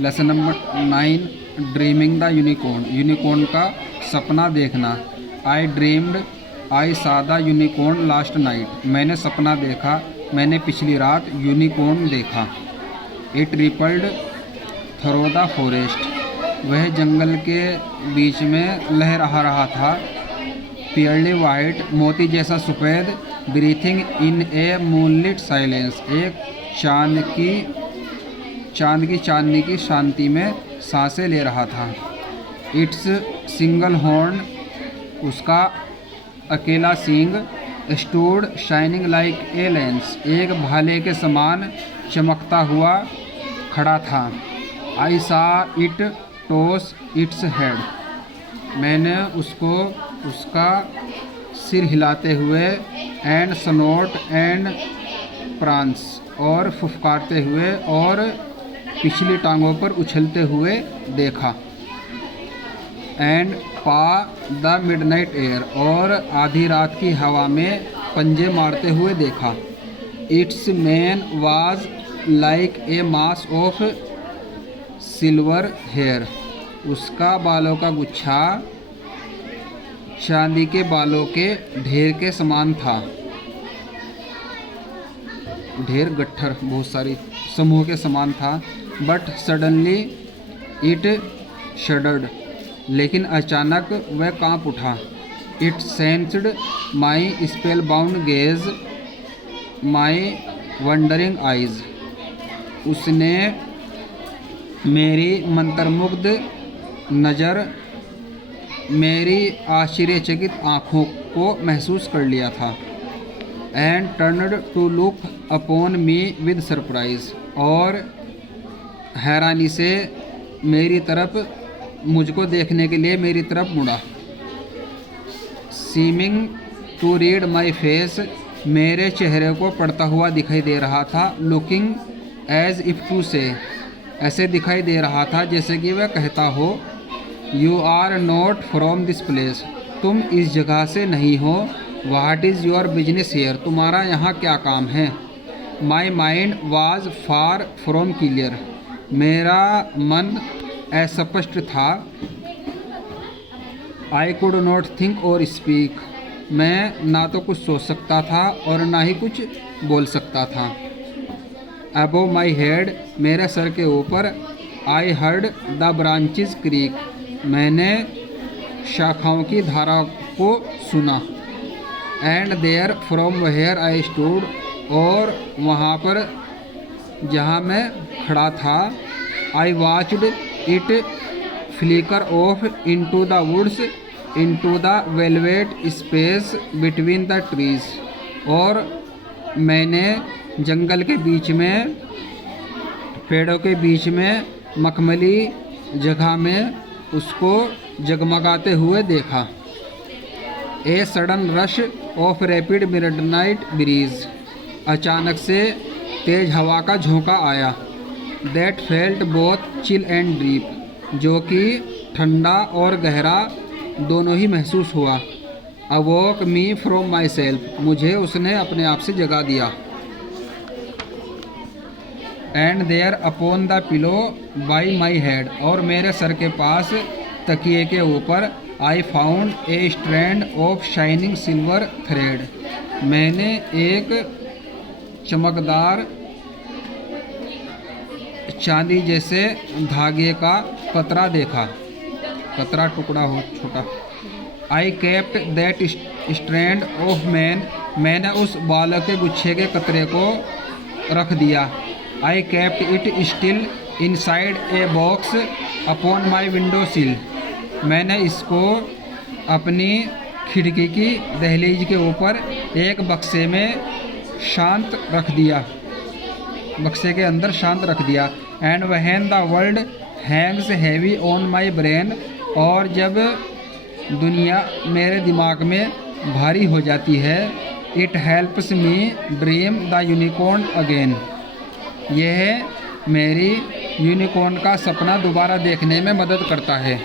Lesson number 9, dreaming the unicorn, unicorn का सपना देखना। आई ड्रीम्ड आई सा द यूनिकॉर्न लास्ट नाइट, मैंने सपना देखा, मैंने पिछली रात यूनिकॉर्न देखा। It rippled through the forest, वह जंगल के बीच में लहरा रहा था। पियरली वाइट, मोती जैसा सफ़ेद। ब्रीथिंग इन ए मूनलिट साइलेंस, एक चांदनी की शांति में सांसें ले रहा था। इट्स सिंगल हॉर्न, उसका अकेला सींग। Stood shining like a lance, एक भाले के समान चमकता हुआ खड़ा था। आई सा इट टॉस इट्स हेड, मैंने उसको उसका सिर हिलाते हुए एंड स्नोट एंड प्रांस, और फुफकारते हुए और पिछली टांगों पर उछलते हुए देखा। एंड पा द मिडनाइट एयर, और आधी रात की हवा में पंजे मारते हुए देखा। It's mane was like a mass of silver hair, उसका बालों का गुच्छा चांदी के बालों के ढेर के समान था। ढेर गट्ठर बहुत सारी समूह के समान था। बट सडनली इट शडर्ड, लेकिन अचानक वह कांप उठा। It sensed my spell bound gauge, my wondering eyes, उसने मेरी मंत्रमुग्ध नज़र, मेरी आश्चर्यचकित आँखों को महसूस कर लिया था। And turned to look upon me with surprise, और हैरानी से मेरी तरफ, मुझको देखने के लिए मेरी तरफ मुड़ा। Seeming to read my face, मेरे चेहरे को पढ़ता हुआ दिखाई दे रहा था। लुकिंग एज इफ टू से, ऐसे दिखाई दे रहा था जैसे कि वह कहता हो, you are not from this place, तुम इस जगह से नहीं हो। What is your business here, तुम्हारा यहाँ क्या काम है। My mind was far from clear, मेरा मन अस्पष्ट था। I could not think or speak, मैं ना तो कुछ सोच सकता था और ना ही कुछ बोल सकता था। अबोव माई हेड, मेरे सर के ऊपर। I heard the branches creak, मैंने शाखाओं की धारा को सुना। And there from where I stood, और वहाँ पर जहाँ मैं खड़ा था। I watched it flicker off into the woods, into the velvet space between the trees, और मैंने जंगल के बीच में, पेड़ों के बीच में मखमली जगह में उसको जगमगाते हुए देखा। A sudden rush of rapid midnight breeze, अचानक से तेज हवा का झोंका आया। That felt both chill and deep, जो कि ठंडा और गहरा दोनों ही महसूस हुआ। अवोक मी फ्रॉम माई सेल्फ, मुझे उसने अपने आप से जगा दिया। And there upon the pillow by my head, और मेरे सर के पास तकिए के ऊपर। I found a strand of shining silver thread, मैंने एक चमकदार चांदी जैसे धागे का कतरा देखा, कतरा टुकड़ा हो छोटा। I kept that strand of man, मैंने उस बाल के गुच्छे के कतरे को रख दिया। I kept it still inside a box upon my window सिल, मैंने इसको अपनी खिड़की की दहलीज के ऊपर एक बक्से में शांत रख दिया, बक्से के अंदर शांत रख दिया। And when the world Hanks heavy on my brain, और जब दुनिया मेरे दिमाग में भारी हो जाती है। It helps me dream the unicorn again, यह मेरी यूनिकॉर्न का सपना दोबारा देखने में मदद करता है।